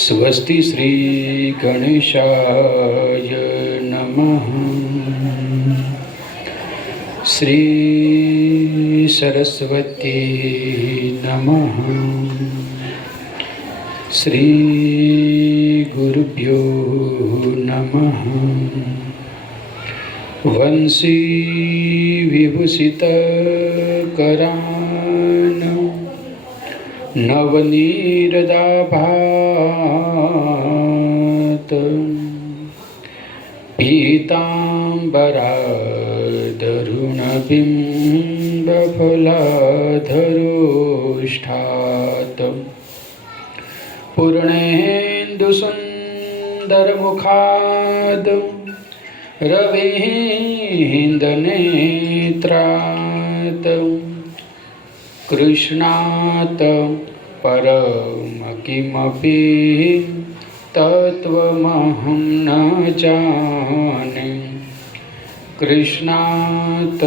स्वस्ति श्री गणेशाय नमः। श्री सरस्वती नमः। श्री गुरुभ्यो नमः। वंशी विभूषित करान नवनीरदाभात पीताम्बरादरुणबिम्बफलाधरोष्ठात् पूर्णेन्दुसुन्दरमुखाद् रवीन्द्रनेत्रात् कृष्णात् परम किमपि तत्त्वमहं न जाने। कृष्णात्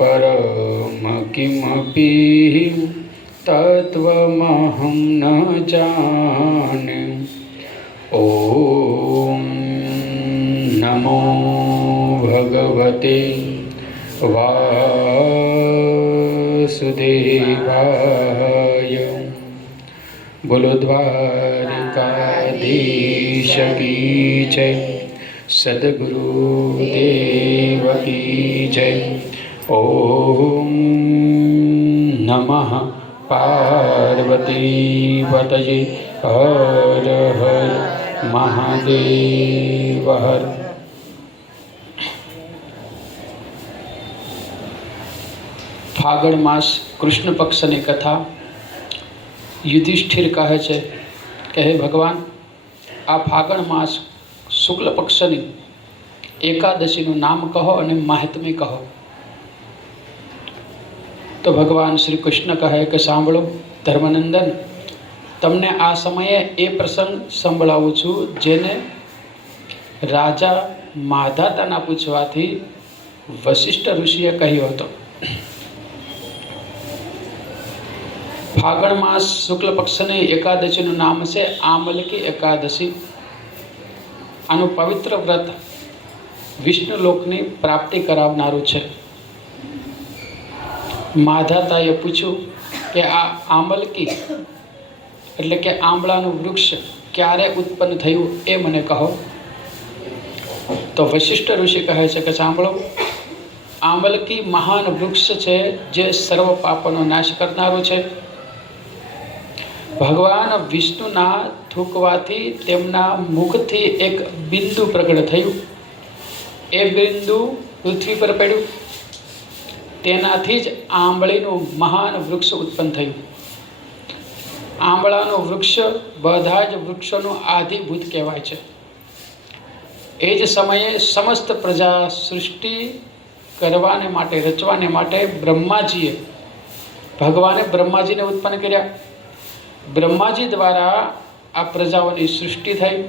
परम किमपि तत्त्वमहं न जाने। ॐ नमो भगवते वासुदेवाय। बोलो द्वारकाधीश की जय, सद्गुरुदेव की जय। ओम नमः पार्वती पतये हर हर महादेव हर। फागण मास कृष्ण पक्षनी कथा। युधिष्ठिर कहे छे कि हे भगवान, आ फागण मास शुक्ल पक्षनी एकादशीनु नाम कहो अने महात्म्य कहो। तो भगवान श्री कृष्ण कहे कि सांभळो धर्मनंदन, तमने आ समये ए प्रसंग संभळावुं छुं जेने राजा माधाताना पूछवाथी वशिष्ठ ऋषिए कह्यो हतो। फागण मास शुक्ल पक्षनी एकादशीनु नाम छे आमलकी एकादशी। आनु पवित्र व्रत विष्णु लोकनी प्राप्ति करावनारू छे। माधाताए पूछ्યું કે આ આમલકી એટલે કે આંબળાનું વૃક્ષ ક્યારે ઉત્પન્ન થયું એ મને કહો। તો વશિષ્ઠ ઋષિ કહે છે કે સાંભળો, આમલકી મહાન વૃક્ષ છે જે સર્વ પાપોનો નાશ કરનારું છે। ભગવાન વિષ્ણુના થૂંકવાથી તેમના મુખથી એક બિંદુ પ્રગટ થયું। એ બિંદુ પૃથ્વી પર પડ્યું, તેનાથી જ આંબળીનું મહાન વૃક્ષ ઉત્પન્ન થયું। આંબળાનું વૃક્ષ બધા જ વૃક્ષોનું આદિભૂત કહેવાય છે। એ જ સમયે સમસ્ત પ્રજા સૃષ્ટિ કરવાને માટે રચવાને માટે બ્રહ્માજીએ ભગવાને બ્રહ્માજીને ઉત્પન્ન કર્યા। ब्रह्माजी द्वारा आ प्रजाओनी सृष्टि थई।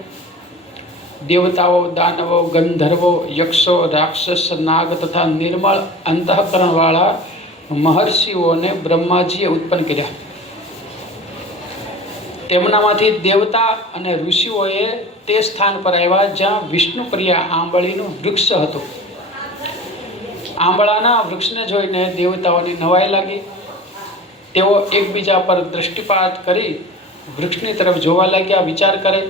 देवताओं, दानवों, गंधर्वों, यक्षो, राक्षस, नाग तथा निर्मल अंतःकरणवाळा महर्षिओने ब्रह्माजीए उत्पन्न कर्या। तेमनामांथी देवता अने ऋषिओए ते स्थान पर आव्या ज्यां विष्णुप्रिय आंबळीनुं वृक्ष हतुं। आंबळाना वृक्षने जोईने देवताओनी नवाई लागी। तेओ एकबीजा पर दृष्टिपात करी वृक्षनी तरफ जोवा लाग्या। विचार करे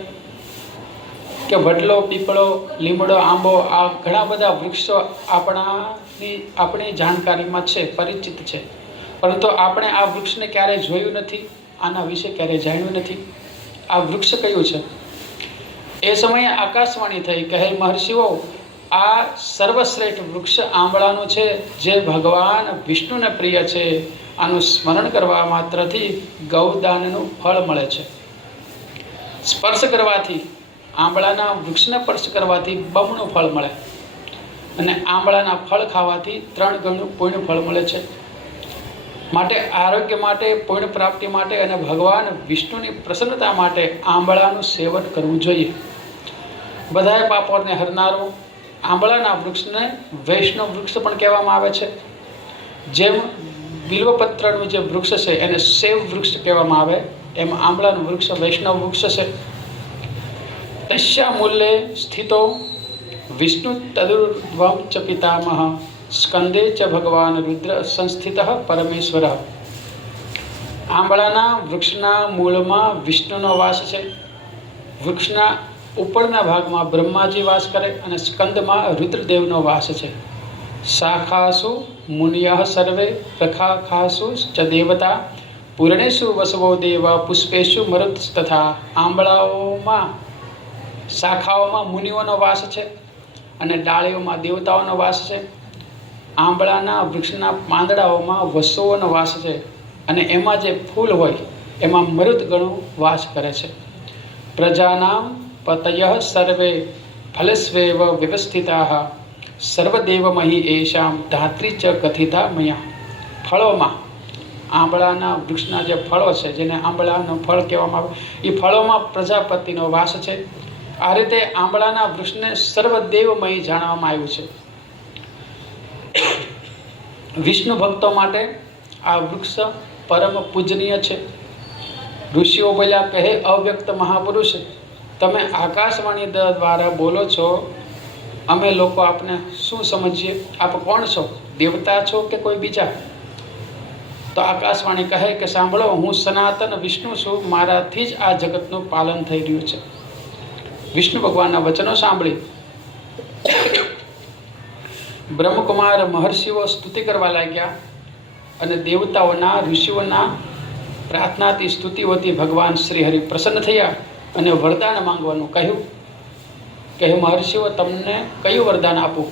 कि वडलो, पीपळो, લીમડો, आंबो आ घणा बधा वृक्षो आपणी जाणकारीमां छे, परिचित छे, परंतु आपणे आ वृक्षने क्यारे जोयुं नथी, आना विषे क्यारे जाण्युं नथी। आ वृक्ष कयुं छे? ए समये आकाशवाणी थई कि हे महर्षिओ, आ सर्वश्रेष्ठ वृक्ष आंबळानुं छे जे भगवान विष्णुने प्रिय छे। आनु स्मरण करवा मात्रथी गौदानનું ફળ મળે છે। સ્પર્શ કરવાથી, આંબળાના વૃક્ષને સ્પર્શ કરવાથી બમણું ફળ મળે અને આંબળાના ફળ ખાવાથી 3 ગણું પુણ્ય ફળ મળે છે। માટે આરોગ્ય માટે, પુણ્ય પ્રાપ્તિ માટે અને ભગવાન વિષ્ણુની પ્રસન્નતા માટે આંબળાનું સેવન કરવું જોઈએ। બધાય પાપોને હરનારું આંબળાના વૃક્ષને વૈષ્ણવ વૃક્ષ પણ કહેવામાં આવે છે। જેમ बिल्वपत्रનું જે વૃક્ષ છે એને શૈવ વૃક્ષ કહેવામાં આવે, એમ આંબળાનું વૃક્ષ વૈષ્ણવ વૃક્ષ છે। શિષ્યામૂલ્યે સ્થિતો વિષ્ણુ તદુર્ધ્વં ચ પિતામહ સ્કંદે ચ ભગવાન રુદ્ર સંસ્થિત પરમેશ્વર. આંબળાના વૃક્ષના મૂળમાં વિષ્ણુનો વાસ છે, વૃક્ષના ઉપરના ભાગમાં બ્રહ્માજી વાસ કરે અને સ્કંદમાં રુદ્રદેવનો વાસ છે. શાખાસુ મુનિયઃ સર્વે પ્રખાખાસુ ચ દેવતા પૂર્ણેશુ વસવો દેવ પુષ્પેશુ મરુત તથા. આંબળાઓમાં શાખાઓમાં મુનિઓનો વાસ છે અને ડાળીઓમાં દેવતાઓનો વાસ છે. આંબળાના વૃક્ષના પાંદડાઓમાં વસુઓનો વાસ છે અને એમાં જે ફૂલ હોય એમાં મરુત ગણો વાસ કરે છે. પ્રજાનામ પતયઃ સર્વે ફલસ્વેવ વ્યવસ્થિતાઃ સર્વદેવમહી એષામ ધાત્રી ચ કથિતા મયા. ફળોમાં આંબળાના વૃક્ષના જે ફળો છે, જેને આંબળાનું ફળ કહેવામાં આવે, એ ફળોમાં પ્રજાપતિનો વાસ છે. આ રીતે આંબળાના વૃક્ષને સર્વદેવમય જાણવામાં આવ્યું છે. વિષ્ણુ ભક્તો માટે આ વૃક્ષ પરમ પૂજનીય છે. ઋષિઓ બોલ્યા કે હે અવ્યક્ત મહાપુરુષ, તમે આકાશવાણી દ્વારા બોલો છો, અમે લોકો આપને શું સમજીએ? આપ કોણ છો? દેવતા છો કે કોઈ બીજા? તો આકાશવાણી કહે કે સાંભળો, હું સનાતન વિષ્ણુ છું, મારાથી જ આ જગતનું પાલન થઈ રહ્યું છે. વિષ્ણુ ભગવાનના વચનો સાંભળી બ્રહ્મકુમાર મહર્ષિઓ સ્તુતિ કરવા લાગ્યા અને દેવતાઓના ઋષિઓના પ્રાર્થનાથી સ્તુતિઓથી ભગવાન શ્રી હરિ પ્રસન્ન થયા અને વરદાન માંગવાનું કહ્યું કે હે મહર્ષિઓ, તમને કયું વરદાન આપું?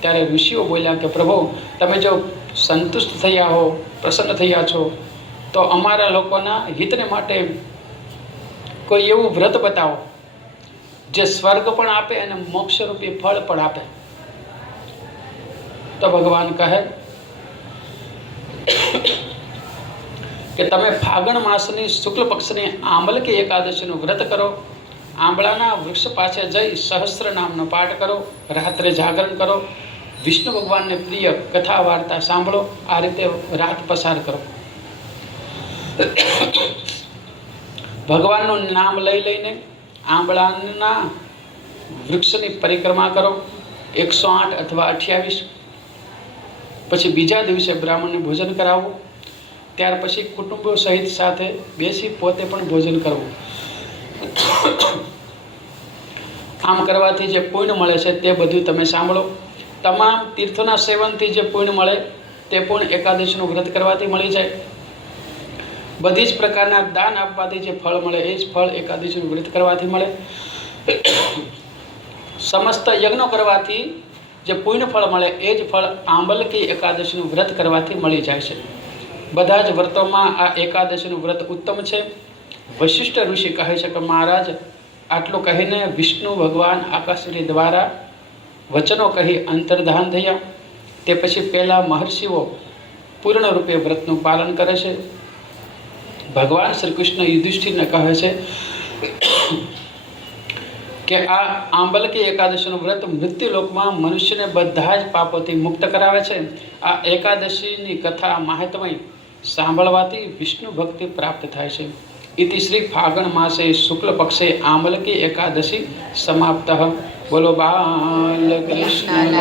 ત્યારે ઋષિઓ બોલ્યા કે પ્રભુ, તમે જો સંતુષ્ટ થયા હો, પ્રસન્ન થયા છો, તો અમારા લોકોના હિતને માટે કોઈ એવું વ્રત બતાવો જે સ્વર્ગ પણ આપે અને મોક્ષરૂપી ફળ પણ આપે. તો ભગવાન કહે કે તમે ફાગણ માસની શુક્લ પક્ષની આંબલકી એકાદશીનું વ્રત કરો, આંબળાના વૃક્ષ પાસે જઈ સહસ્ત્ર નામનો પાઠ કરો, રાત્રે જાગરણ કરો, વિષ્ણુ ભગવાનને પ્રિય કથા વાર્તા સાંભળો. આ રીતે રાત પસાર કરો. ભગવાનનું નામ લઈ લઈને આંબળાના વૃક્ષની પરિક્રમા કરો 108 અથવા 28. પછી બીજા દિવસે બ્રાહ્મણને ભોજન કરાવવું. ત્યાર પછી કુટુંબો સહિત સાથે બેસી પોતે પણ ભોજન કરવું. આમ કરવાથી જે પુણ્ય મળે છે તે બધું તમે સાંભળો. તમામ તીર્થોના સેવનથી જે પુણ્ય મળે તે પુણ્ય એકાદશીનું વ્રત કરવાથી મળી જાય. બધી જ પ્રકારના દાન આપવાથી જે ફળ મળે એ જ ફળ એકાદશીનું વ્રત કરવાથી મળે. સમસ્ત યજ્ઞો કરવાથી જે પુણ્ય ફળ મળે એ જ ફળ આંબલકી એકાદશીનું વ્રત કરવાથી મળી જાય છે. બધા જ વ્રતોમાં આ એકાદશીનું વ્રત ઉત્તમ છે. વશિષ્ઠ ઋષિ કહે છે કે મહારાજ, આટલું કહીને વિષ્ણુ ભગવાન આકાશવાણી દ્વારા વચનો કહી અંતર્ધાન થયા. તે પછી પહેલા મહર્ષિઓ પૂર્ણ રૂપે વ્રતનું પાલન કરે છે. ભગવાન શ્રી કૃષ્ણ યુધિષ્ઠિરને કહે છે કે આ આંબલકી એકાદશીનું વ્રત મૃત્યુલોકમાં મનુષ્યને બધા જ પાપોથી મુક્ત કરાવે છે. આ એકાદશીની કથા મહાત્મય સાંભળવાથી વિષ્ણુ ભક્તિ પ્રાપ્ત થાય છે. ઇતિ શ્રી ફાગણ માસે શુક્લ પક્ષે આંબલકી એકાદશી સમાપ્ત. બોલો બાલ કૃષ્ણ.